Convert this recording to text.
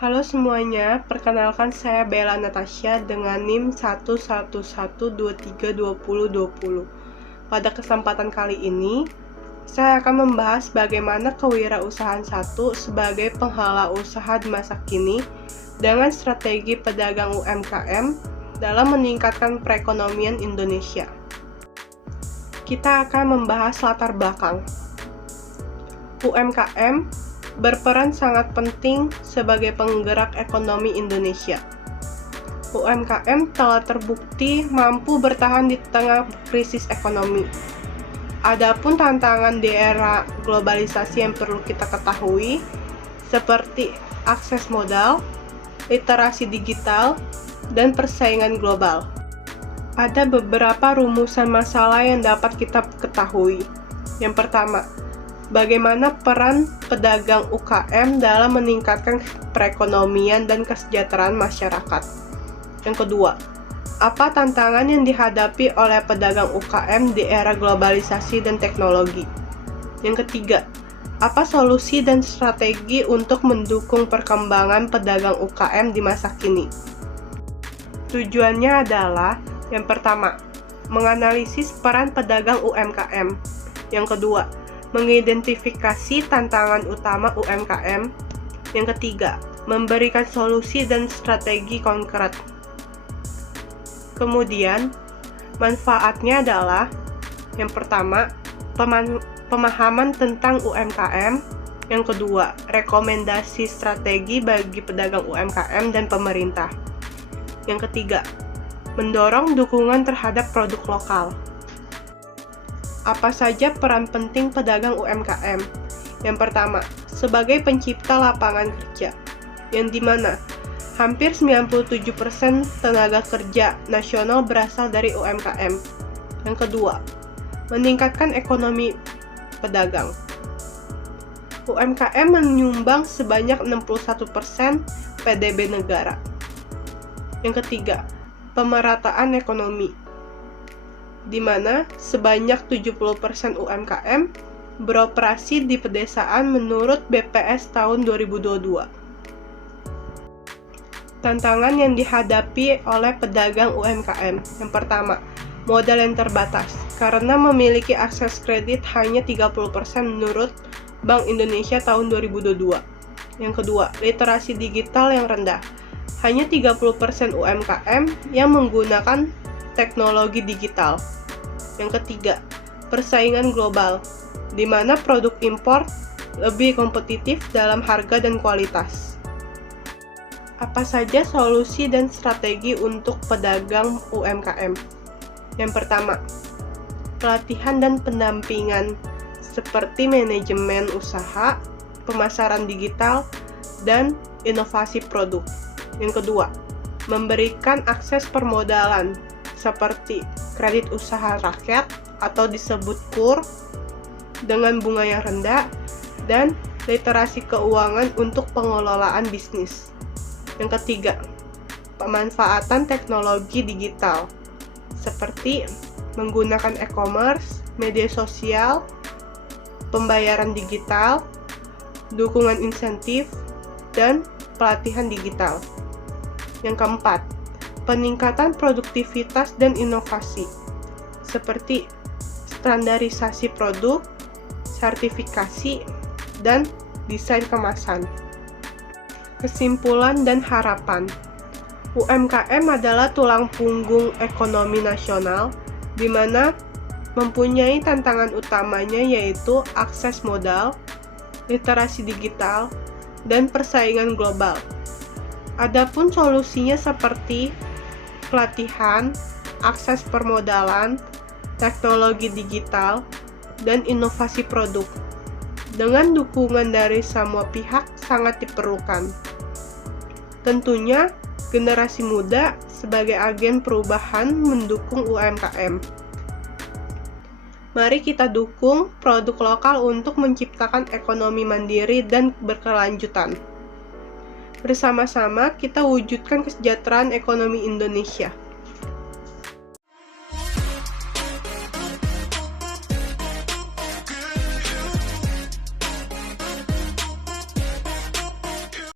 Halo semuanya, perkenalkan saya Bella Natasha dengan NIM 111232020. Pada kesempatan kali ini, saya akan membahas bagaimana kewirausahaan satu sebagai penghala usaha di masa kini dengan strategi pedagang UMKM dalam meningkatkan perekonomian Indonesia. Kita akan membahas latar belakang. UMKM berperan sangat penting sebagai penggerak ekonomi Indonesia. UMKM telah terbukti mampu bertahan di tengah krisis ekonomi. Adapun tantangan di era globalisasi yang perlu kita ketahui, seperti akses modal, literasi digital, dan persaingan global. Ada beberapa rumusan masalah yang dapat kita ketahui. Yang pertama, bagaimana peran pedagang UKM dalam meningkatkan perekonomian dan kesejahteraan masyarakat. Yang kedua, apa tantangan yang dihadapi oleh pedagang UKM di era globalisasi dan teknologi. Yang ketiga, apa solusi dan strategi untuk mendukung perkembangan pedagang UKM di masa kini. Tujuannya adalah, yang pertama, menganalisis peran pedagang UMKM. Yang kedua, mengidentifikasi tantangan utama UMKM. Yang ketiga, memberikan solusi dan strategi konkret. Kemudian, manfaatnya adalah yang pertama, pemahaman tentang UMKM. Yang kedua, rekomendasi strategi bagi pedagang UMKM dan pemerintah. Yang ketiga, mendorong dukungan terhadap produk lokal. Apa saja peran penting pedagang UMKM? Yang pertama, sebagai pencipta lapangan kerja, yang dimana hampir 97% tenaga kerja nasional berasal dari UMKM. Yang kedua, meningkatkan ekonomi pedagang. UMKM menyumbang sebanyak 61% PDB negara. Yang ketiga, pemerataan ekonomi, di mana sebanyak 70% UMKM beroperasi di pedesaan menurut BPS tahun 2022. Tantangan yang dihadapi oleh pedagang UMKM. Yang pertama, modal yang terbatas karena memiliki akses kredit hanya 30% menurut Bank Indonesia tahun 2022. Yang kedua, literasi digital yang rendah. Hanya 30% UMKM yang menggunakan teknologi digital. Yang ketiga, persaingan global, di mana produk impor lebih kompetitif dalam harga dan kualitas. Apa saja solusi dan strategi untuk pedagang UMKM? Yang pertama, pelatihan dan pendampingan seperti manajemen usaha, pemasaran digital, dan inovasi produk. Yang kedua, memberikan akses permodalan seperti kredit usaha rakyat atau disebut KUR dengan bunga yang rendah, dan literasi keuangan untuk pengelolaan bisnis. Yang ketiga, pemanfaatan teknologi digital seperti menggunakan e-commerce, media sosial, pembayaran digital, dukungan insentif, dan pelatihan digital. Yang keempat, peningkatan produktivitas dan inovasi seperti standarisasi produk, sertifikasi, dan desain kemasan. Kesimpulan dan harapan. UMKM adalah tulang punggung ekonomi nasional, di mana mempunyai tantangan utamanya yaitu akses modal, literasi digital, dan persaingan global. Adapun solusinya seperti pelatihan, akses permodalan, teknologi digital, dan inovasi produk. Dengan dukungan dari semua pihak sangat diperlukan. Tentunya, generasi muda sebagai agen perubahan mendukung UMKM. Mari kita dukung produk lokal untuk menciptakan ekonomi mandiri dan berkelanjutan. Bersama-sama kita wujudkan kesejahteraan ekonomi Indonesia.